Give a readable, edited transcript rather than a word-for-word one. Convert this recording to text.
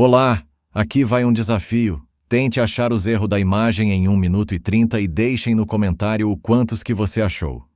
Olá, aqui vai um desafio. Tente achar os erros da imagem em 1 minuto e 30 e deixem no comentário o quantos que você achou.